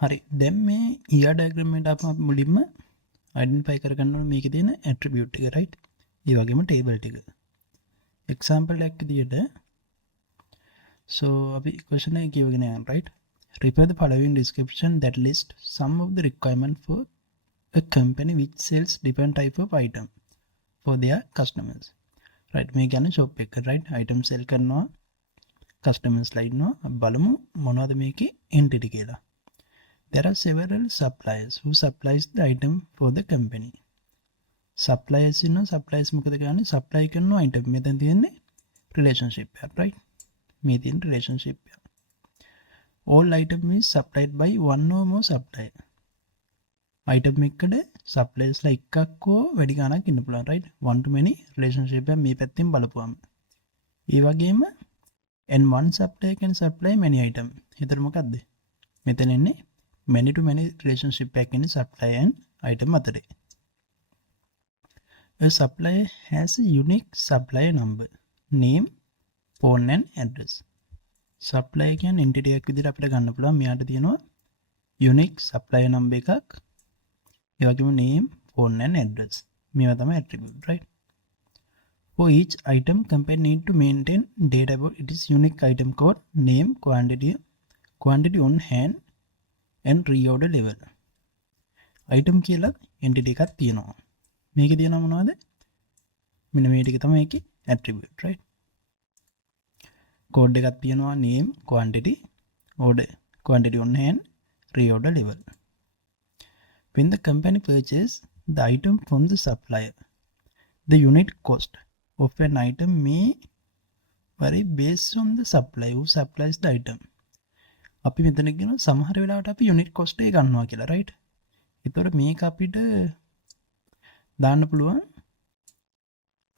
හරි දැන් මේ ER diagram එකට අපි මුලින්ම identify කරගන්න ඕනේ මේකේ තියෙන attribute ටික right ඒ වගේම table ටික example එකක් විදියට so අපි question එක කියවගෙන යනවා right prepare the following description that list some of the requirement for a company which sells different type of item for their customers right මේ කියන්නේ shop එක right item sell කරනවා customers ලා ඉන්නවා බලමු මොනවද මේකේ entity කියලා. There are several suppliers who supplies the item for the company. Suppliers ඉන්නවා suppliers මොකද කරන්නේ supply කරන item මෙතන තියෙන්නේ relationship එක right මේ තියෙන relationship එක. All item is supplied by one or more supplier. item එකකට suppliers ලා එකක් හෝ වැඩි ගණනක් ඉන්න පුළුවන් right one to many relationship එක මේ පැත්තෙන් බලපුවම. ඒ වගේම and one supplier can supply many item. ඒතර මොකද්ද? මෙතන ඉන්නේ many to many relationship එකක් ඉන්නේ supplier and item අතරේ. A supplier has a unique supplier number, name, phone and address. supplier කියන්නේ entity එකක් විදිහට අපිට ගන්න පුළුවන්. මෙයාට තියෙනවා unique supplier number එකක්. ඒ වගේම name, phone and address. මේවා තමයි attribute right. For each item, company need to maintain data about its unique item code, name, quantity on hand, and reorder level. item කියලා entity එකක් තියෙනවා. මේකේ තියෙනවා මොනවද? මෙන්න මේ ටික තමයි ඒකේ attribute right. code එකක් තියෙනවා name, quantity, order, quantity on hand, reorder level. When the company purchase the item from the supplier, the unit cost of an item may vary based on the supplier who supplies the item. අපි මෙතන කියන සමහර වෙලාවට අපි unit cost එක ගන්නවා කියලා right. ඒතකොට මේක අපිට දාන්න පුළුවන්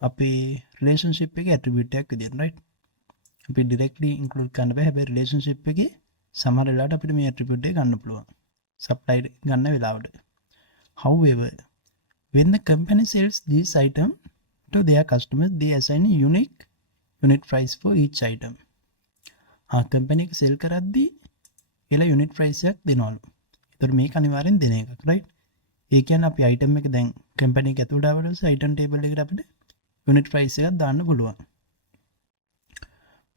අපේ රිලේෂන්ෂිප් එකේ ඇට්‍රිබියුට් එකක් විදියට right. අපි ඩිරෙක්ට්ලි ඉන්ක්ලූඩ් කරන්න බෑ හැබැයි රිලේෂන්ෂිප් එකේ සමහර වෙලාවට අපිට මේ ඇට්‍රිබියුට් එක ගන්න පුළුවන්. සප්ලයි ගන්න වෙලාවට. However, when the company sells this item to their customers, they assign a unique unit price for each item. company එක sell කරද්දී එලා unit price එකක් දෙනවලු. ඒතර මේක අනිවාර්යෙන් දෙන එකක් right. ඒ කියන්නේ අපි item එක දැන් company එක ඇතුළට ආවට පස්සේ item table එකට අපිට unit price එකක් දාන්න පුළුවන්.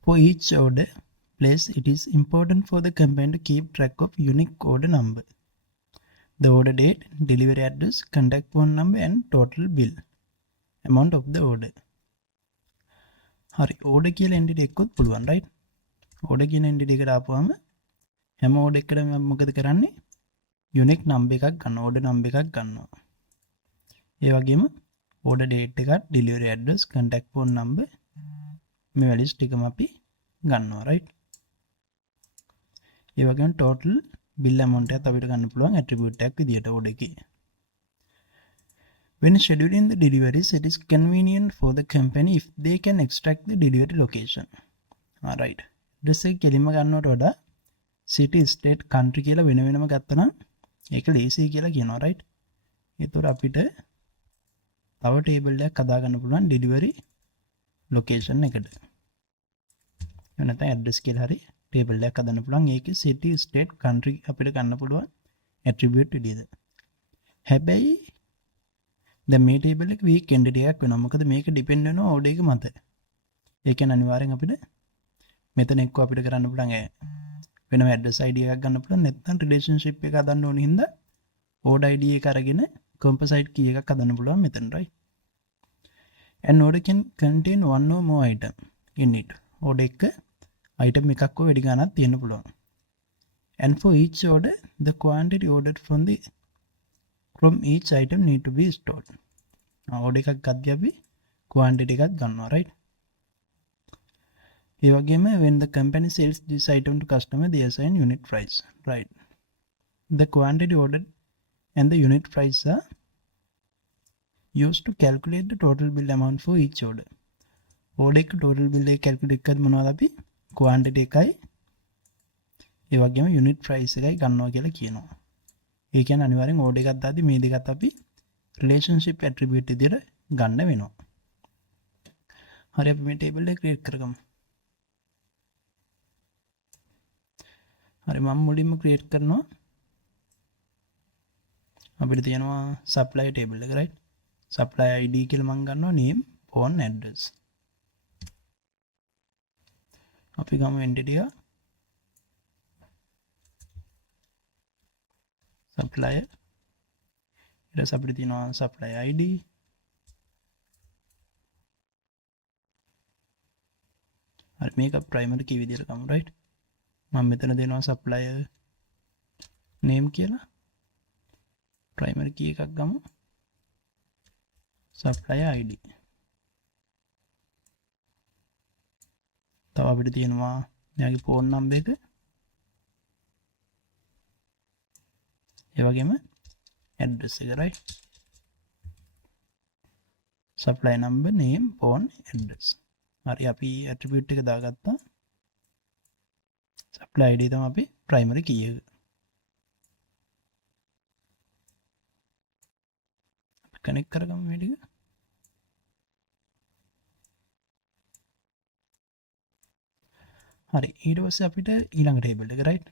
For each order place, it is important for the company to keep track of unique order number, the order date, delivery address, contact phone number and total bill amount of the order. හරි order කියලා entity එකකුත් පුළුවන් right. order කියන entity එකට ආපුවම හැම order එකකටම මොකද කරන්නේ? unique number එකක් ගන්න order number එකක් ගන්නවා. ඒ වගේම order date එකක්, delivery address, contact phone number මේ values ටිකම අපි ගන්නවා right. ඒ වගේම total bill amount එකත් අපිට ගන්න පුළුවන් attribute එකක් විදියට order එකේ. When scheduling the deliveries, it is convenient for the company if they can extract the delivery location. Alright. Address එක කෙලින්ම ගන්නවට වඩා city, state, country කියලා වෙන වෙනම ගත්තා නම් ඒක ලේසි කියලා කියනවා right. ඒතකොට අපිට තව table එකක් හදා ගන්න පුළුවන් delivery location එකට. එහෙම නැත්නම් address කියලා හරි table එකක් හදන්න පුළුවන්. ඒකේ city, state, country අපිට ගන්න පුළුවන් attribute විදිහට. හැබැයි දැන් මේ table එක weak entity එකක් වෙනවා. මොකද මේක depend වෙනවා order එක මත. ඒ කියන්නේ අනිවාර්යෙන් අපිට මෙතන එක්ක අපිට කරන්න පුළුවන් වෙනම address ID එකක් ගන්න පුළුවන්. නැත්නම් relationship එක හදන්න ඕන හින්දා order ID එක අරගෙන composite key එකක් හදන්න පුළුවන් මෙතන right. An order can contain one or more item in it. order එක item එකක් හෝ වැඩි ගණනක් තියෙන්න පුළුවන්. And for each order, the quantity ordered from each item need to be stored. order එකක් ගද්දී අපි quantity එකක් ගන්නවා right. ඒ වගේම when the company sells this item to customer, they assign unit price right. The quantity ordered and the unit price are used to calculate the total bill amount for each order. order එක total bill එක calculate කරද්දී මොනවද අපි quantity එකයි ඒ වගේම unit price එකයි ගන්නවා කියලා කියනවා. ඒ කියන්නේ අනිවාර්යෙන් order එකක් දාද්දී මේ දෙකත් අපි relationship attribute විදිහට ගන්න වෙනවා. හරි අපි මේ table එක create කරගමු. හරි මම මුලින්ම create කරනවා අපිට තියෙනවා supplier table එක right supplier id කියලා මම ගන්නවා name phone address අපි ගමු entity එක supplier ඊට පස්සේ අපිට තියෙනවා supplier id හරි මේක primary key විදියට ගමු right මම මෙතන දෙනවා supplier name කියලා primary key එකක් ගමු supplier id තව අපිට තියෙනවා මෙයාගේ phone number එක ඒ වගේම address එක right supplier number name phone address හරි අපි attribute එක දාගත්තා supplier id තමයි අපි primary key එක කනෙක්ට් කරගමු මේ ටික හරි ඊට පස්සේ අපිට ඊළඟ table එක right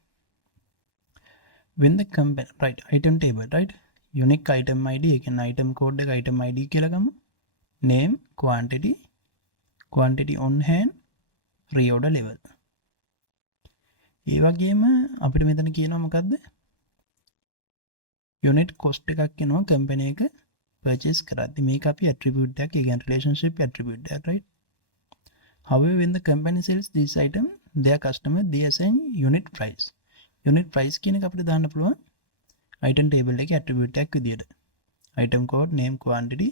when the company right item table right unique item id එක කියන්නේ item code එක item id කියලා ගමු name quantity on hand reorder level ඒ වගේම අපිට මෙතන කියනවා මොකද්ද unit cost එකක් එනවා company එක purchase කරද්දි මේක අපි attribute එකක් ඒ කියන්නේ relationship attribute එකක් right however when the company sells this item their customer they assign unit price කියන එක අපිට දාන්න පුළුවන් item table එකේ attribute එකක් විදියට item code name quantity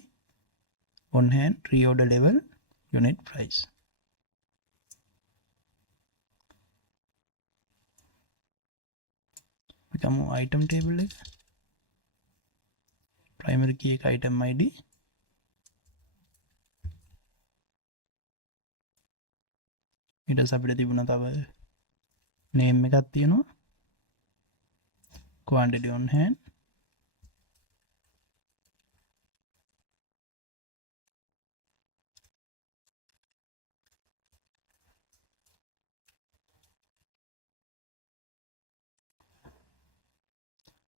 on hand reorder level unit price become item table එක primary key එක item id ඊට පස්සේ අපිට තිබුණා තව name එකක් තියෙනවා quantity on hand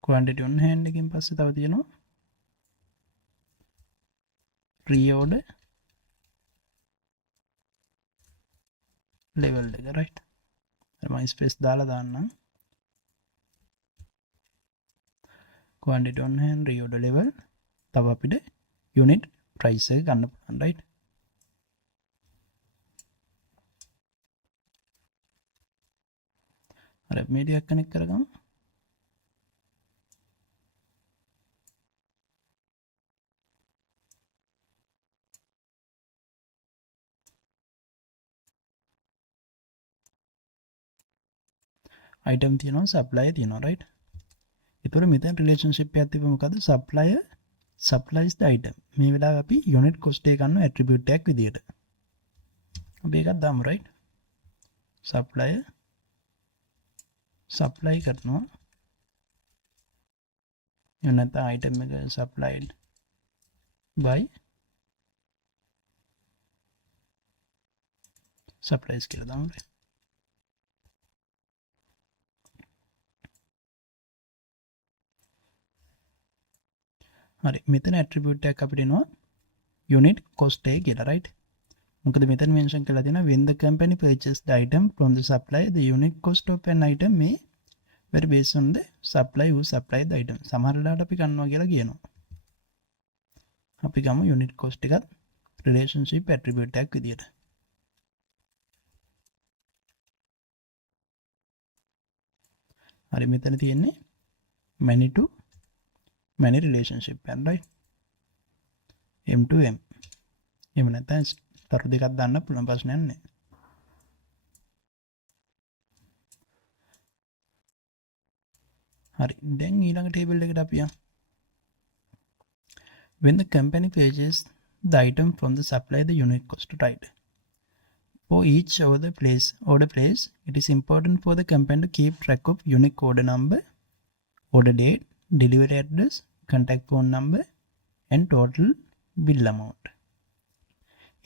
quantity on hand එකෙන් පස්සේ තව තියෙනවා reorder level එක right මම ස්පේස් දාලා දාන්නම් quantity on hand reorder level තව අපිට unit price එක ගන්න පුළුවන් right හරි මේ ටිකක් කනෙක්ට් කරගමු item තියෙනවා supplier තියෙනවා right ඒතර මෙතන relationship එකක් තිබ්බ මොකද්ද supplier supplies the item මේ වෙලාවේ අපි unit cost එක ගන්න attribute එකක් විදියට අපි එකක් දාමු right supplier supply කරනවා එනත item එක supplied by supplies කියලා දාමු හරි මෙතන attribute එකක් අපිට එනවා unit cost එක කියලා right මොකද මෙතන mention කරලා තියෙනවා when the company purchased the item from the supplier the unit cost of an item may vary based on the supplier who supplied the item සමහර වෙලාවට අපි ගන්නවා කියලා කියනවා අපි ගමු unit cost එකත් relationship attribute එකක් විදියට හරි මෙතන තියෙන්නේ many to many relationship and right m to m එහෙම නැත්නම් තරු දෙකක් දාන්න පුළුවන් ප්‍රශ්නයක් නැහැ හරි දැන් ඊළඟ ටේබල් එකට අපි යමු when the company purchases the item from the supplier the unit cost right for each order place it is important for the company to keep track of unique order number order date delivery address contact phone number and total bill amount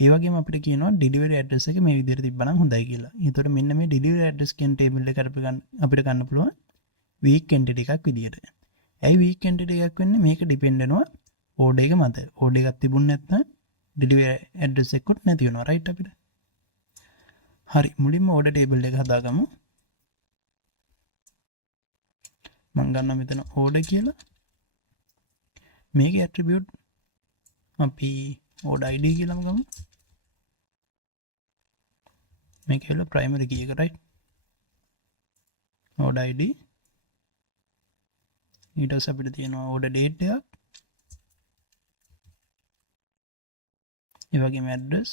ඒ වගේම අපිට කියනවා delivery address එක මේ විදිහට තිබ්බනම් හොඳයි කියලා. ඒතකොට මෙන්න මේ delivery address කියන table එක අපිට ගන්න පුළුවන් week entity එකක් විදිහට. ඇයි weak entity එකක් වෙන්නේ? මේක depend වෙනවා order එක මත. order එකක් තිබුණ නැත්නම් delivery address එකකුත් නැති වෙනවා right අපිට. හරි මුලින්ම order table එක හදාගමු. මම ගන්නවා මෙතන order කියලා. මේකේ attribute අපි order id කියලාම ගමු. මේක ඇවිල්ලා primary key එක right. order id ඊට පස්සේ අපිට තියෙනවා order date එකක්. ඒ වගේම address.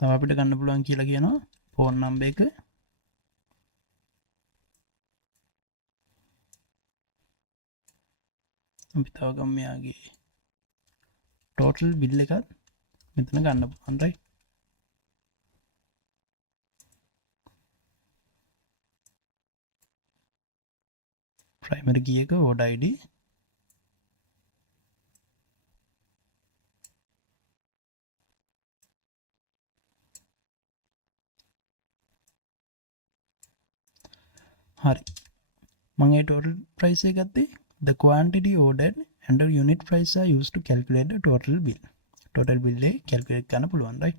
තව අපිට ගන්න පුළුවන් කියලා කියනවා phone number එක. අපි තව ගමු මෙයාගේ total bill එකත් මෙතන ගන්න පුළුවන් right. primary key එක order id හරි මම ඒ total price එක ගත්තේ the quantity ordered and the unit price are used to calculate the total bill එක calculate කරන්න පුළුවන් right.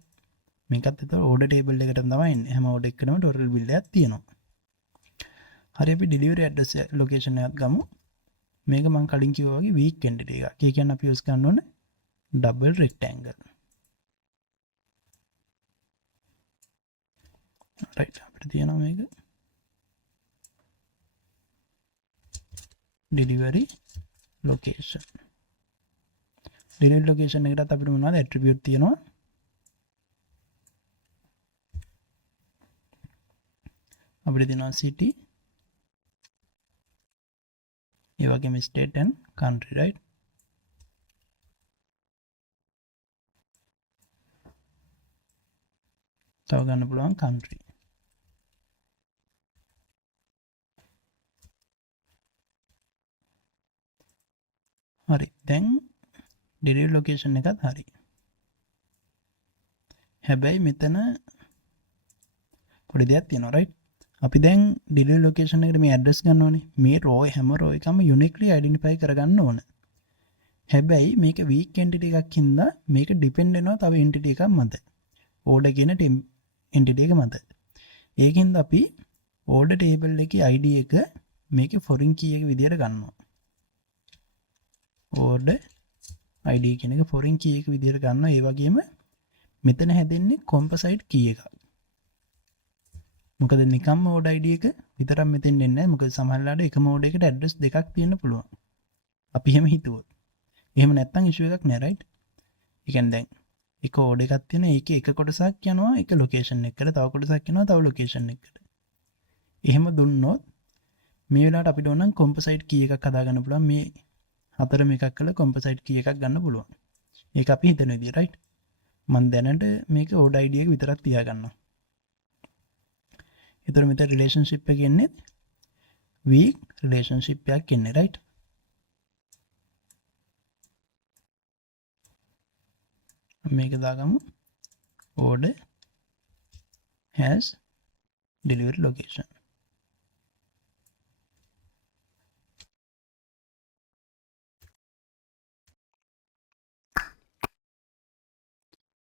මේකත් එතකොට order table එකට තමයි එන්නේ. හැම order එකකටම total bill එකක් තියෙනවා. හරි අපි delivery address location එකත් ගමු. මේක මම කලින් කිව්වා වගේ weak entity එකක්. ඒ කියන්නේ අපි use කරන්න ඕනේ double rectangle. right අපිට තියෙනවා මේක delivery location. delivery location එකටත් අපිට මොනවද attribute තියෙනවා. අපිට තියෙනවා city ඒ වගේම state and country right. තව ගන්න පුළුවන් country. හරි දැන් delivery location එකත් හරි. හැබැයි මෙතන පොඩි දෙයක් තියෙනවා right. අපි දැන් delivery location එකට මේ address ගන්න ඕනේ. මේ row හැම row එකම uniquely identify කරගන්න ඕන. හැබැයි මේක weak entity එකක් හින්දා මේක depend වෙනවා තව entity එකක් මත. order කියන entity එක මත. ඒකින්ද අපි order table එකේ id එක මේකේ foreign key එක විදිහට ගන්නවා. order id කියන එක foreign key එක විදිහට ගන්නවා. ඒ වගේම මෙතන හැදෙන්නේ composite key එකක්. මොකද නිකම්ම order id එක විතරක් මෙතෙන් එන්නේ නැහැ. මොකද සමහර වෙලාවට එකම order එකට address දෙකක් තියෙන්න පුළුවන්. අපි එහෙම හිතුවොත්. එහෙම නැත්නම් issue එකක් නෑ right. ඒ කියන්නේ දැන් එක order එකක් තියෙන ඒකේ එක කොටසක් යනවා එක location එකකට තව කොටසක් යනවා තව location එකකට. එහෙම දුන්නොත් මේ වෙලාවට අපිට ඕන නම් composite key එකක් හදාගන්න පුළුවන්. මේ හතරම එකක් කරලා composite key එකක් ගන්න පුළුවන්. ඒක අපි හිතන විදිය right. මම දැනට මේක order id එක විතරක් තියාගන්නවා. ඒතර මෙතන relationship එක එන්නේ weak relationship එකක් එන්නේ right. මේක දාගමු order has delivery location.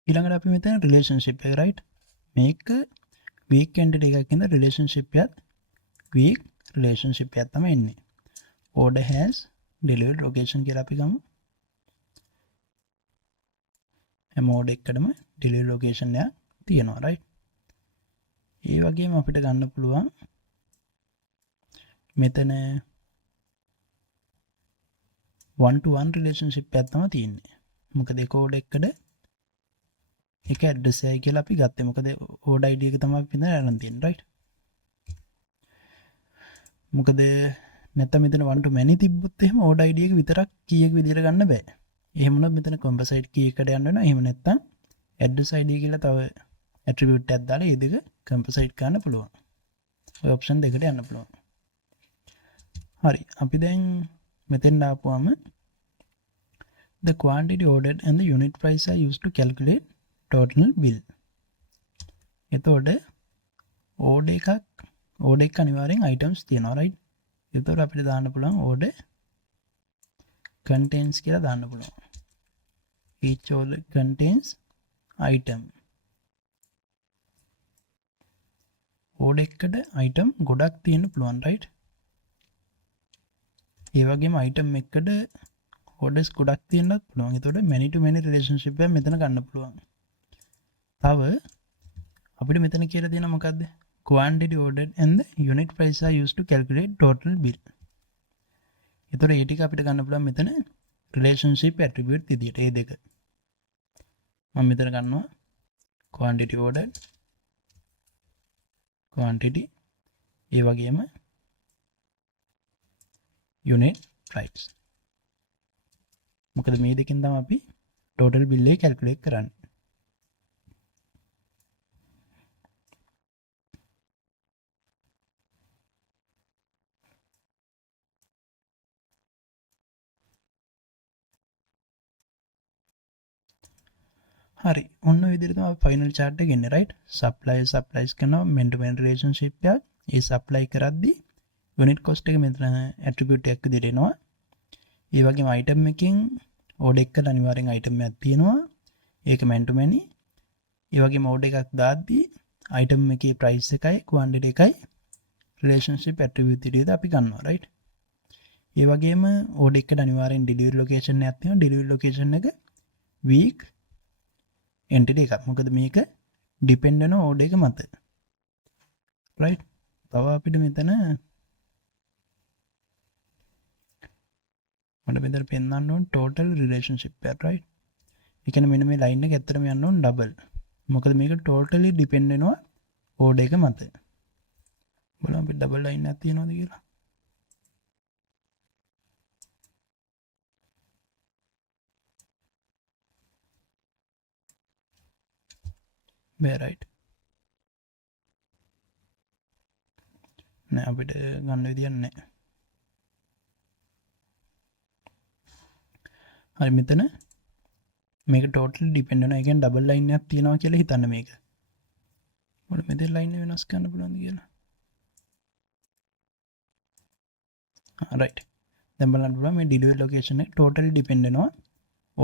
ඊළඟට අපි මෙතන relationship එක right. මේක weak entity එකක් ඉඳලා relationship එකත් weak relationship එකක් තමයි එන්නේ. order has delivery location කියලා අපි ගමු. හැම order එකකටම delivery location එකක් තියෙනවා right. ඒ වගේම අපිට ගන්න පුළුවන් මෙතන one to one relationship එකක් තමයි තියෙන්නේ. මොකද ඒක order එකකට එක address එකයි කියලා අපි ගත්තේ. මොකද order id එක තමයි අපි දැන් අරන් තියෙන්නේ right. මොකද නැත්නම් මෙතන one to many තිබ්බොත් එහෙම order id එක විතරක් key එක විදිහට ගන්න බෑ. එහෙම වුණොත් මෙතන composite key එකට යන්න වෙනවා. එහෙම නැත්නම් address id කියලා තව attribute එකක් දාලා ඒ දෙක composite කරන්න පුළුවන්. ඔය option දෙකට යන්න පුළුවන්. හරි අපි දැන් මෙතෙන් ආපුවම the quantity ordered and the unit price are used to calculate total bill. එතකොට ඕඩර් එක අනිවාර්යෙන් items තියෙනවා right. එතකොට අපිට දාන්න පුළුවන් order contains කියලා දාන්න පුළුවන්. each order contains item. order එකට item ගොඩක් තියෙන්න පුළුවන් right. ඒ වගේම item එකකට orders ගොඩක් තියෙන්නත් පුළුවන්. එතකොට many to many relationship එක මෙතන ගන්න පුළුවන්. තව අපිට මෙතන කියලා තියෙන මොකද්ද? quantity ordered and the unit price are used to calculate total bill. එතකොට ඒ ටික අපිට ගන්න පුළුවන් මෙතන relationship attribute විදියට ඒ දෙක. මම මෙතන ගන්නවා quantity ordered quantity ඒ වගේම unit price. මොකද මේ දෙකෙන් තමයි අපි total bill එක calculate කරන්නේ. හරි ඔන්න ඔය විදිහට තමයි ෆයිනල් chart එක එන්නේ right. supplies කරනවා men to men relationship එකක්. ඒ supply කරද්දී unit cost එක මෙතන attribute එකක් විදිහට එනවා. ඒ වගේම item එකකින් order එකකට අනිවාර්යෙන් item එකක් තියෙනවා. ඒක men to man. ඒ වගේම order එකක් දාද්දී item එකේ price එකයි quantity එකයි relationship attribute විදිහට අපි ගන්නවා right. ඒ වගේම order එකකට අනිවාර්යෙන් delivery location එකක් තියෙනවා. delivery location එක week entity එකක්. මොකද මේක depend වෙන order එක මත. right. තව අපිට මෙතන මට මෙතන පෙන්වන්න ඕන total relationship එක right. ඒ කියන්නේ මෙන්න මේ line එක ඇත්තටම යන්න ඕන double. මොකද මේක totally depend වෙනවා order එක මත. බලමු අපි double line එකක් තියනවද කියලා. බෑ right. නෑ අපිට ගන්න විදියක් නෑ. හරි මෙතන මේක totally depend වෙනවා. ඒ කියන්නේ double line එකක් තියනවා කියලා හිතන්න මේක. මොකද මෙතන line එක වෙනස් කරන්න පුළුවන්ද කියලා. right. දැන් බලන්න පුළුවන් මේ delivery location එක totally depend වෙනවා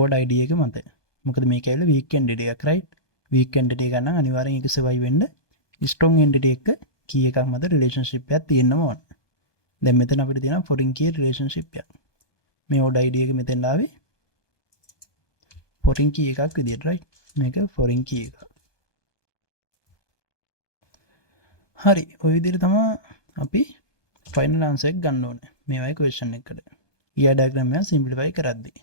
order ID එක මත. මොකද මේක ඇවිල්ලා week entity එකක් right. week entity එක නම් අනිවාර්යෙන් ඒක survive වෙන්න strong entity එක key එකක් මත relationship එකක් තියෙන්න ඕන. දැන් මෙතන අපිට තියෙනවා foreign key relationship එකක්. මේ order ID එක මෙතෙන් ආවේ foreign key එකක් විදියට right. මේක foreign key එක. හරි ඔය විදිහට තමයි අපි final answer එක ගන්න ඕනේ මේ වගේ question එකකට. ER diagram එක simplify කරද්දී.